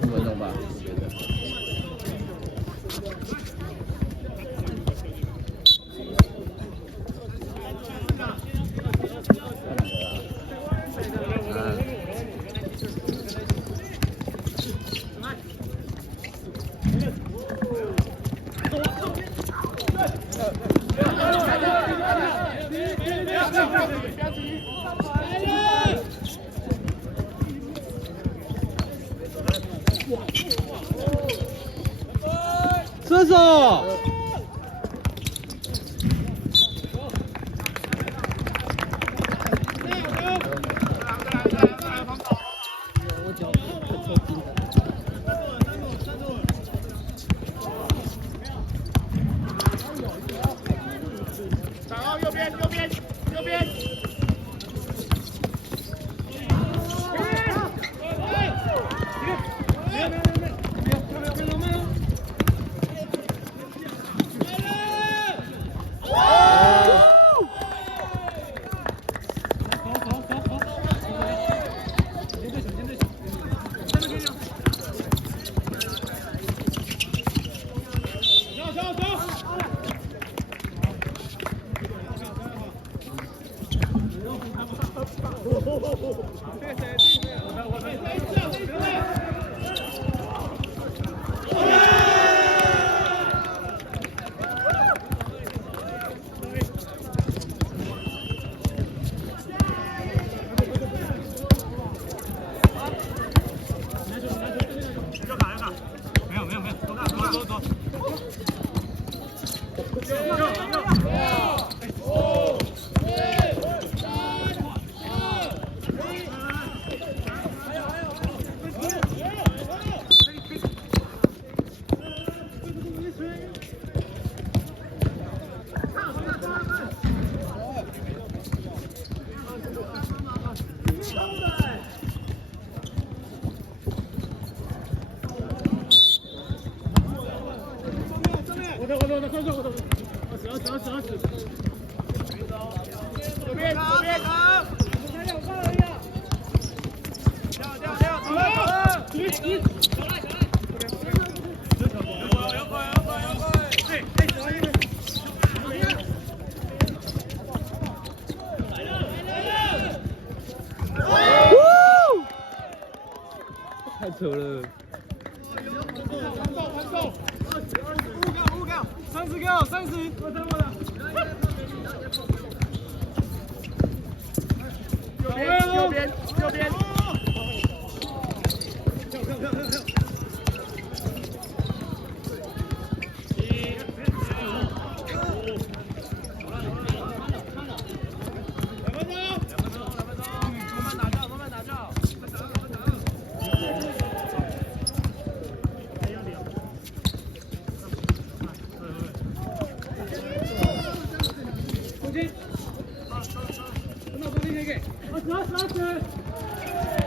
5分钟吧，我觉得。射手。打到右边，右边，右边。左边，左边，才2分而已啊！跳，走了，太扯了。传送，30个，30。右边，右边。20。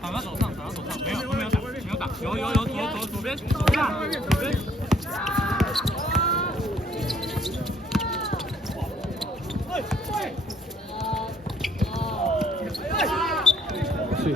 打他手上，没有打，有左边，左边。是。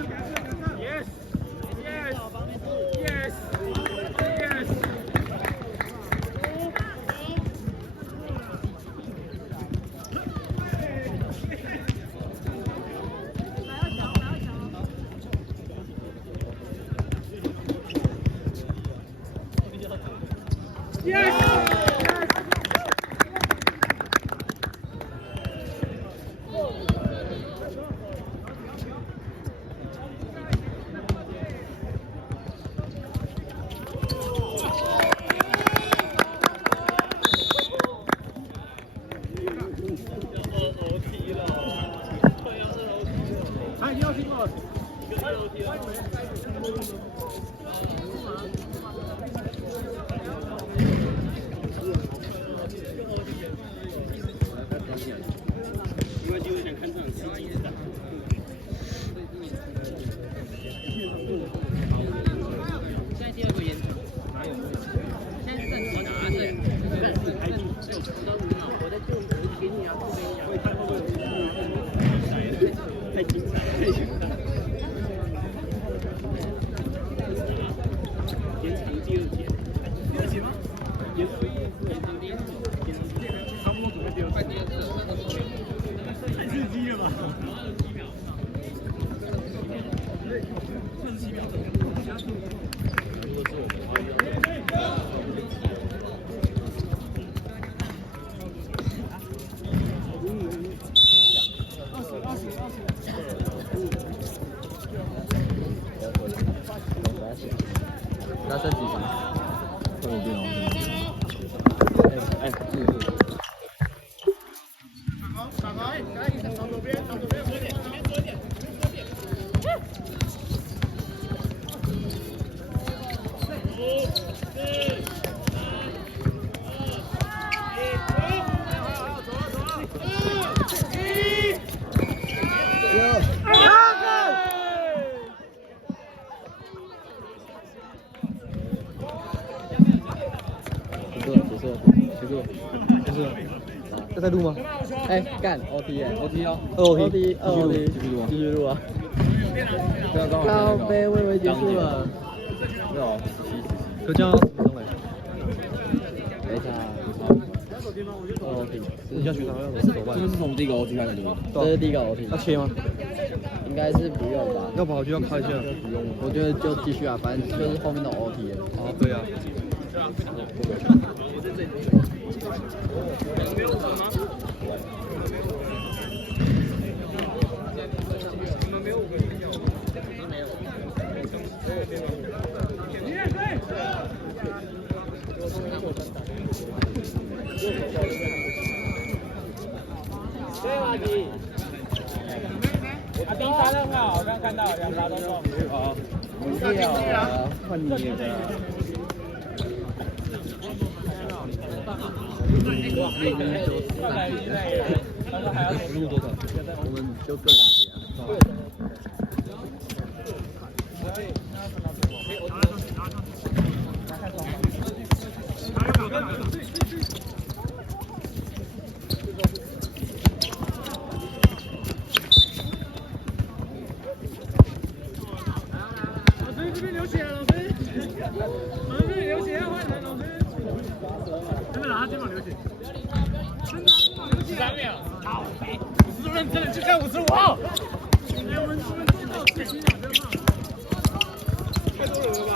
因为就是想看这种刺激的。现在第二个延长，哪有？现在是正常拿着，但是还是都很好。我在做，我给你啊，不给你啊。会看会不会太精彩了，太精彩了。延长第二节，第二节吗？延长第一次，差不多准备第二次。太刺激了吧！17秒，加速。那剩几场？都有变哦。朝左边，多一点，这边多一点。这在录吗？哎，干 OT 哎 ，OT 哦，OT 继续录啊，继续录啊！不要刚好靠背，我以为结束了。没有，可这样要怎么上来？等一下，OT，你要学长要怎么办？这是从第一个 OT 开始录，这是第一个 OT。要切吗？应该是不用吧？要不好就要开一下。不用，我觉得就继续啊，反正就是后面的 OT 了。好，可以啊。第三很好，我刚看到两拉都中。好，换你了。录多少？我们就各两节啊。这边流血了，老师。这里流血，换人，老师。这边哪肩膀流血？13秒。好，我是认真的，就看55号。我们最后最起码这号。太多人了吧？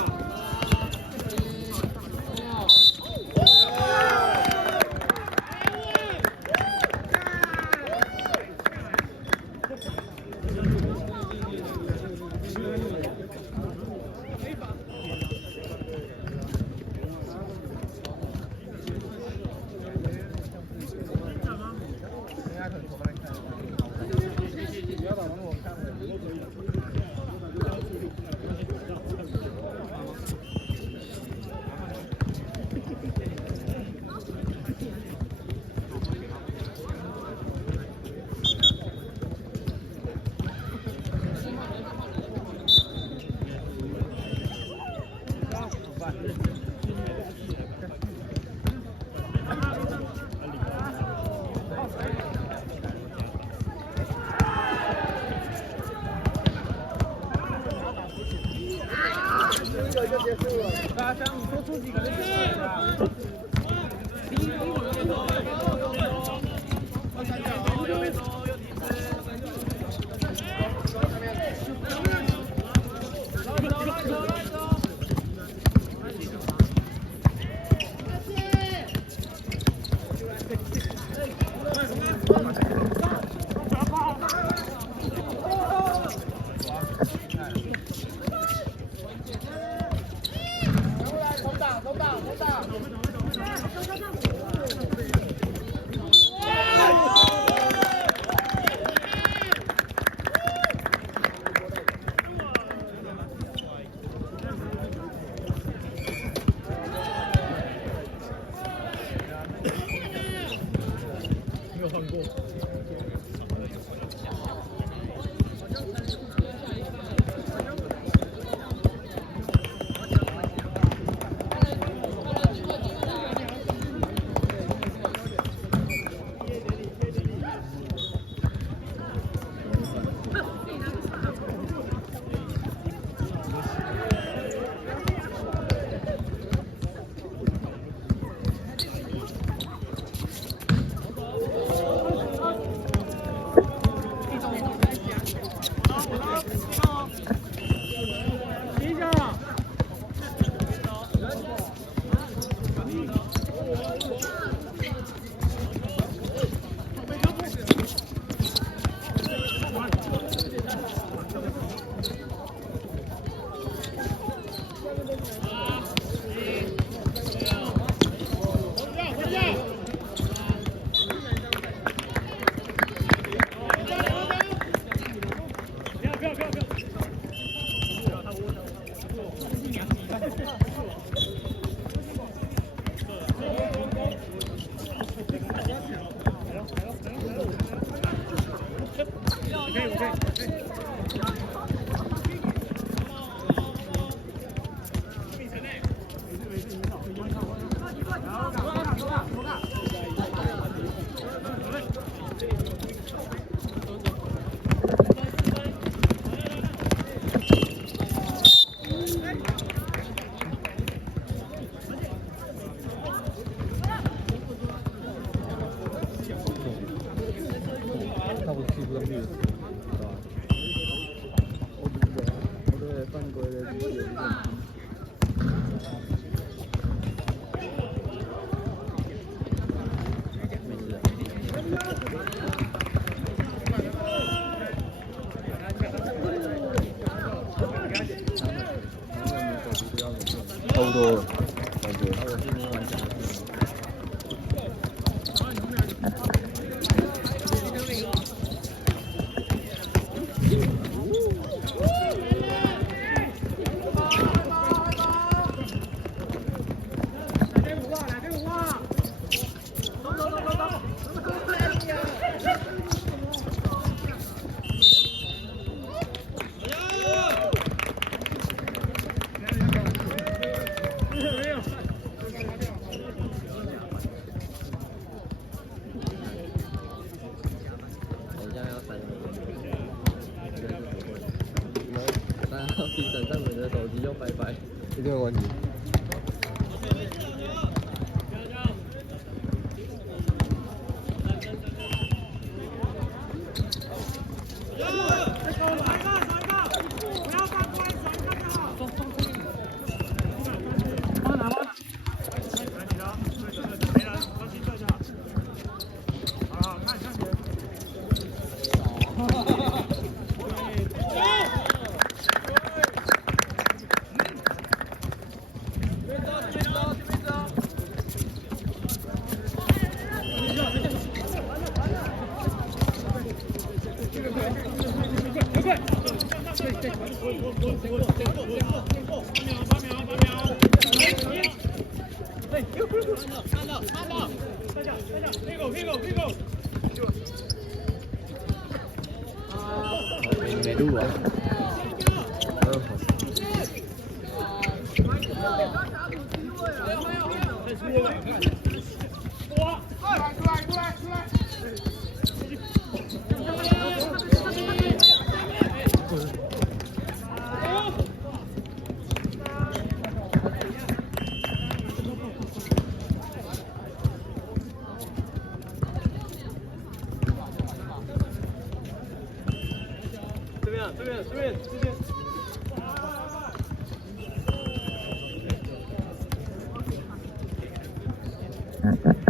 差不多了，感觉。我今天晚上。评审上面的手机又拜拜，一定有问题。没录啊。这边这边。